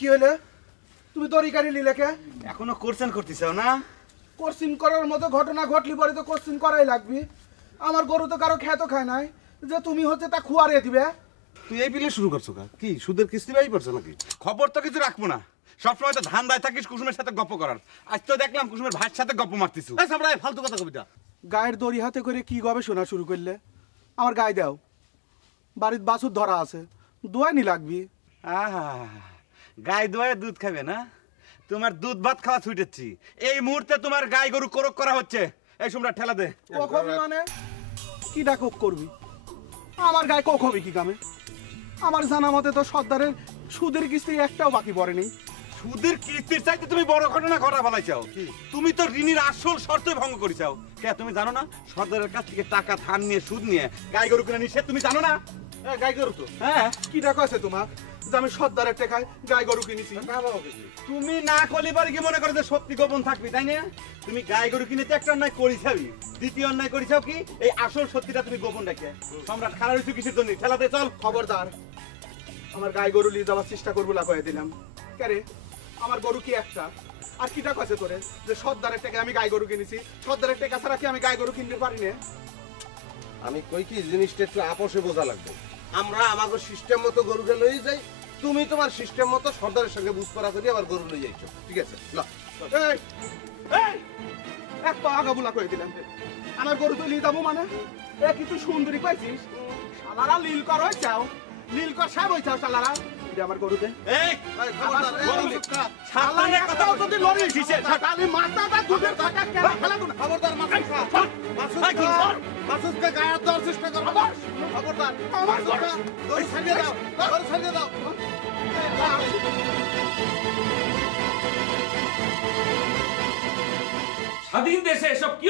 কি হইলে তুমি তরিকারি লিলেকে এখনো কোশ্চেন করতেছ না? কোশ্চিন করার মতো ঘটনা ঘটলি পরে তো কোশ্চিন করাই লাগবে। আমার গরু তো কারো খেতো খায় নাই যে তুমি হচ্ছে তা খুয়ারে দিবে। তুই এই বিলে শুরু করছো কা? কি সুদের কিস্তি বাই পড়ছ নাকি? খবর তো কিছু রাখবো না, সবসময় তো ধান দায় থাকিস কুসুমের সাথে গপ্প করার। আজ তো দেখলাম কুসুমের ভাইয়ের সাথে গপ্প মারতিস। ফালতু কথা কবিতা। গায়ের দড়ি হাতে করে কি গবেষণা শুরু করলে? আমার গায়ে দাও, বাড়ির বাছুর ধরা আছে, দোয়ানি লাগবি। আহা, গাই দোয়ায় দুধ খাবে না? তোমার দুধ ভাত খাওয়া ছুটেছি। এই মুহূর্তে তোমার গাই গরু কোরক করা হচ্ছে। এই সম্রাট ঠেলা দে। কোকবি মানে কি ডাকক করবি? আমার গায়ে কোকবি কি কামে? আমার জানা মতে তো সর্দারের সুদের কিস্তি একটাও বাকি পড়েনি। সুদের কিস্তির চাইতে তুমি বড় ঘটনা ঘটা ফেলাইছাও। তুমি তো ঋণের আসল শর্তই ভঙ্গ করেছাও। কে তুমি জানো না সর্দারের কাছ থেকে টাকা ধার নিয়ে সুদ নিয়ে গাই গরু কিনে নিছে? তুমি জানো না? গাই গরু তো হ্যাঁ কি ডাক আছে তোমার যে আমি সর্দারের টাকায় গাই গরু কিনেছি? তুমি না কলিবার কি মনে করো যে সত্যি গোপন থাকবি, তাই না? তুমি গাই গরু কিনেতে একটা অন্যায় করিছাবি, দ্বিতীয় অন্যায় করিছাও কি এই আসল সত্যিটা তুমি গোপন রাখে। সম্রাট খারাপ হয়েছে কিসের জন্য? ঠেলাতে চল। খবরদার, আমার গাই গরু নিয়ে যাওয়ার চেষ্টা করবো না কয়ে দিলাম। কেরে আমার গরু কি একটা? আর কি ডাক আছে তোরে যে সর্দারের টাকা আমি গাই গরু কিনেছি? সর্দারের টাকা ছাড়া কি আমি গাই গরু কিনতে পারি না? আমি কই কি জিনিসটা একটু আপোষে বোঝা লাগবে। আমরা আমাদের সিস্টেম মতো গরুকে লই যাই, তুমি তোমার সিস্টেম মতো সর্দারের সঙ্গে বুঝ করা করি আবার গরু লই যাইছো। ঠিক আছে? এই এই এক পা আগাবুলা কয়ে দিলাম। আমার গরু তুই নিয়ে যাবো মানে? এ কি তুই সুন্দরী পাইছিস? শালারা লীল কর হয়ে চাও, লীল কর সাব হয়ে চাও শালারা। আমার গরুতে এই খবরদার, সাবধানে কথা বল। যদি লড়িয়ে দিছে তাহলে মাথাটা দুধের কাটা কেন ফেলা না? খবরদার মাসুদকে গায়ে দেওয়ার চেষ্টা করো। খবরদার আমার গরু ছাড়িয়ে দাও, গরু ছাড়িয়ে দাও। স্বাধীন দেশে এসব কি